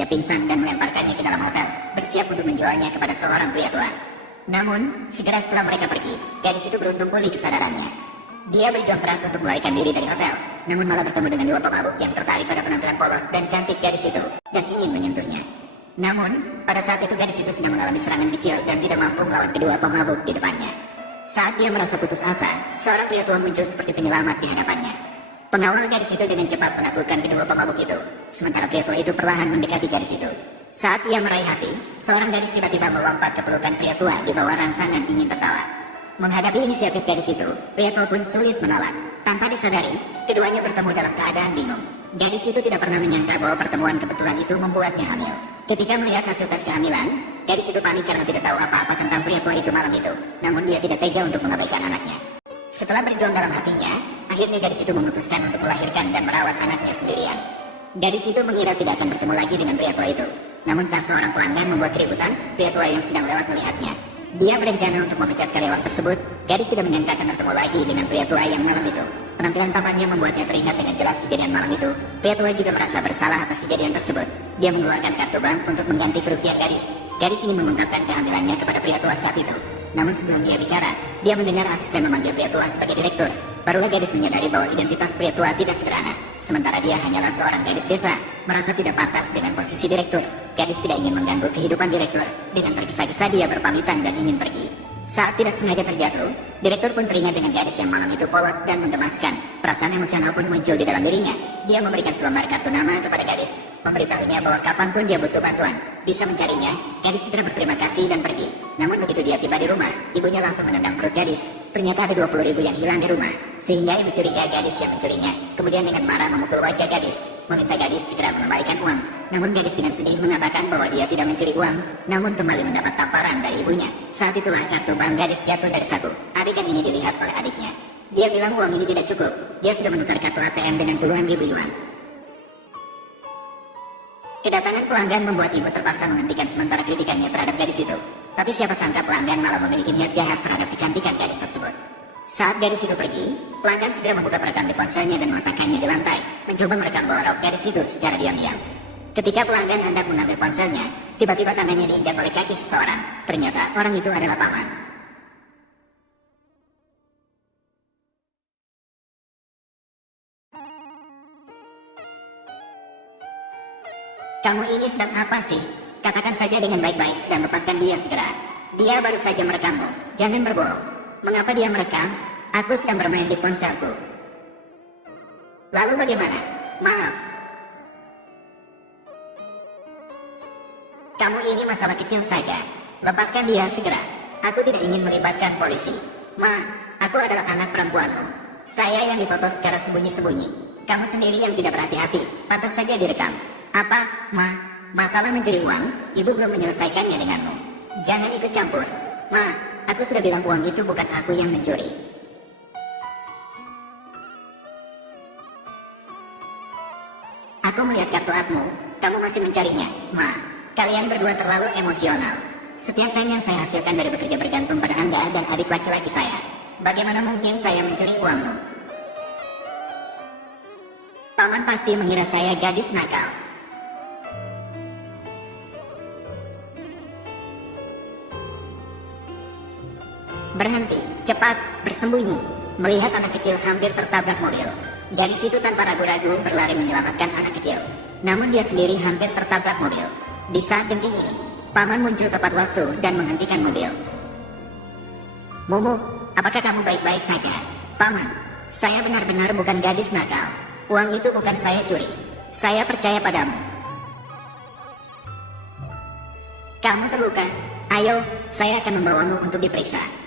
Dia pingsan dan melemparkannya ke dalam hotel, bersiap untuk menjualnya kepada seorang pria tua. Namun, segera setelah mereka pergi, gadis itu beruntung pulih kesadarannya. Dia berjuang keras untuk melarikan diri dari hotel, namun malah bertemu dengan dua pemabuk yang tertarik pada penampilan polos dan cantik gadis itu, dan ingin menyentuhnya. Namun, pada saat itu gadis itu sedang mengalami serangan kecil dan tidak mampu melawan kedua pemabuk di depannya. Saat dia merasa putus asa, seorang pria tua muncul seperti penyelamat di hadapannya. Pengawal gadis itu dengan cepat menaklukkan kedua pemabuk itu, sementara pria tua itu perlahan mendekati gadis itu. Saat ia meraih hati, seorang gadis tiba-tiba melompat ke pelukan pria tua di bawah rangsangan ingin tertawa. Menghadapi inisiatif gadis itu, pria tua pun sulit menolak. Tanpa disadari, keduanya bertemu dalam keadaan bingung. Gadis itu tidak pernah menyangka bahwa pertemuan kebetulan itu membuatnya hamil. Ketika melihat hasil tes kehamilan, gadis itu panik karena tidak tahu apa-apa tentang pria tua itu malam itu. Namun dia tidak tega untuk mengabaikan anaknya. Setelah berjuang dalam hatinya, akhirnya gadis itu memutuskan untuk melahirkan dan merawat anaknya sendirian. Gadis itu mengira tidak akan bertemu lagi dengan pria tua itu. Namun saat seorang pelanggan membuat keributan, pria tua yang sedang lewat melihatnya. Dia berencana untuk memecat karyawan tersebut. Gadis tidak menyangka akan bertemu lagi dengan pria tua yang malam itu. Penampilan tampannya membuatnya teringat dengan jelas kejadian malam itu. Pria tua juga merasa bersalah atas kejadian tersebut. Dia mengeluarkan kartu bank untuk mengganti kerugian gadis. Gadis ini mengungkapkan kehamilannya kepada pria tua saat itu. Namun sebelum dia bicara, dia mendengar asisten memanggil pria tua sebagai direktur. Barulah gadis menyadari bahwa identitas pria tua tidak sederhana. Sementara dia hanyalah seorang gadis desa, merasa tidak pantas dengan posisi direktur. Gadis tidak ingin mengganggu kehidupan direktur. Dengan tergesa-gesa dia berpamitan dan ingin pergi. Saat tidak sengaja terjatuh, direktur pun teringat dengan gadis yang malam itu polos dan menggemaskan. Perasaan emosional pun muncul di dalam dirinya. Dia memberikan selembar kartu nama kepada gadis, memberitahunya bahwa kapanpun dia butuh bantuan, bisa mencarinya. Gadis segera berterima kasih dan pergi. Namun begitu dia tiba di rumah, ibunya langsung menendang perut gadis. Ternyata ada 20.000 yang hilang di rumah, sehingga ibu curiga gadis yang mencurinya. Kemudian dengan marah memukul wajah gadis, meminta gadis segera mengembalikan uang. Namun gadis dengan sedih mengatakan bahwa dia tidak mencuri uang, namun kembali mendapat tamparan dari ibunya. Saat itulah kartu bank gadis jatuh dari saku. Adegan ini dilihat oleh adiknya. Dia bilang uang ini tidak cukup. Dia sudah menukar kartu ATM dengan puluhan ribu yuan. Kedatangan pelanggan membuat ibu terpaksa menghentikan sementara kritikannya terhadap gadis itu. Tapi siapa sangka pelanggan malah memiliki niat jahat terhadap kecantikan gadis tersebut. Saat gadis itu pergi, pelanggan segera membuka perekam di ponselnya dan meletakkannya di lantai, mencoba merekam bawah rok gadis itu secara diam-diam. Ketika pelanggan hendak mengambil ponselnya, tiba-tiba tangannya diinjak oleh kaki seseorang. Ternyata orang itu adalah paman. Kamu ini sedang apa sih? Katakan saja dengan baik-baik dan lepaskan dia segera. Dia baru saja merekammu. Jangan berbohong. Mengapa dia merekam? Aku sedang bermain di ponselku. Lalu bagaimana? Maaf. Kamu ini masalah kecil saja. Lepaskan dia segera. Aku tidak ingin melibatkan polisi. Ma, aku adalah anak perempuanmu. Saya yang difoto secara sembunyi-sembunyi. Kamu sendiri yang tidak berhati-hati. Pantas saja direkam. Apa, Ma? Masalah mencuri uang, ibu belum menyelesaikannya denganmu. Jangan ikut campur. Ma, aku sudah bilang uang itu bukan aku yang mencuri. Aku melihat kartu admu. Kamu masih mencarinya, Ma. Kalian berdua terlalu emosional. Setiap sen yang saya hasilkan dari bekerja bergantung pada Anda dan adik laki-laki saya. Bagaimana mungkin saya mencuri uangmu? Paman pasti mengira saya gadis nakal. Berhenti, cepat, bersembunyi. Melihat anak kecil hampir tertabrak mobil. Dari situ tanpa ragu-ragu berlari menyelamatkan anak kecil. Namun dia sendiri hampir tertabrak mobil. Di saat genting ini, paman muncul tepat waktu dan menghentikan mobil. Momo, apakah kamu baik-baik saja? Paman, saya benar-benar bukan gadis nakal. Uang itu bukan saya curi. Saya percaya padamu. Kamu terluka? Ayo, saya akan membawamu untuk diperiksa.